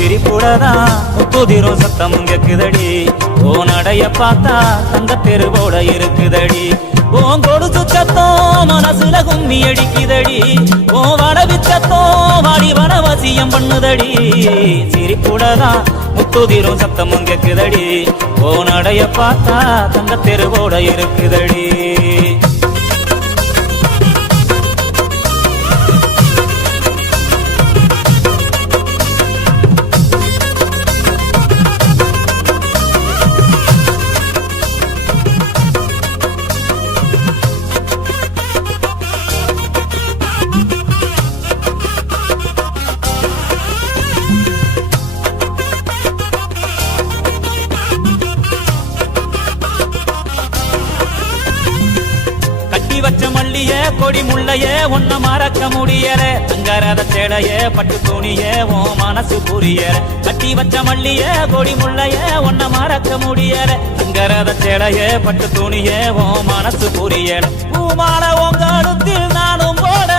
சிரிப்புடதான் முத்துதிரும் சத்தம் கேக்குதடி. ஓ நடைய பார்த்தா தங்க தெருவோட இருக்குதடி. ஓன் கொடுத்து சத்தம் மனசுல கும்மி அடிக்குதடி. ஓ வடவி சத்தம் வாடி வனவசியம் பண்ணுதடி. சிரிப்புடதான் முத்துதிரும் சத்தம் கேக்குதடி. ஓ நடைய பார்த்தா தங்க தெருவோட இருக்குதடி. வச்ச கொடி முள்ளைய உன்ன மறக்க முடியல. தங்கரத சேடைய பட்டு துணிய ஓ மனசு புரியல. கட்டி வச்ச மல்லிய கொடி முள்ளைய உன்ன மறக்க முடியல. தங்கரத சேடைய பட்டு துணிய ஓ மனசு புரியல. பூமால உங்களுத்தில் நானும் போட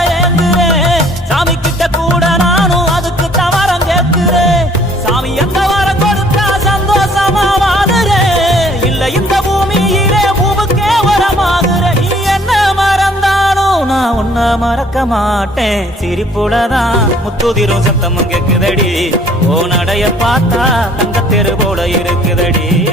மறக்க மாட்டேன். சிரிப்புலதான் முத்துதிரும் சத்தமும் கேக்குதடி. ஓ நடைய பார்த்தா தங்க தெரு போல இருக்குதடி.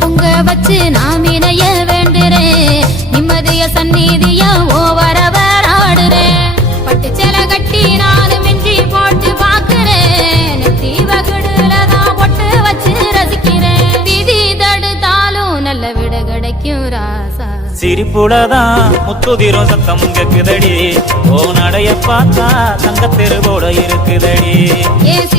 பொங்க வச்சு நான் இணைய வேண்டுறேன் நிம்மதிய சந்நிதிய ஓ வரவர் ஆடுறேன் பட்டு சேல கட்டி நானும் மிஞ்சி போட்டு பாக்குறேன் நெத்தி வகுடுல தான் பொட்டு வச்சு ரசிக்கிறேன் விதி தடுத்தாலும் நல்ல விட கிடைக்கும் ராசா. சிரிப்புலதான் முத்துதிரும் சத்தமும் கேக்குதடி. ஓ நடைய பார்த்தா தங்க தெரு போல இருக்குதடி. சிரிப்பை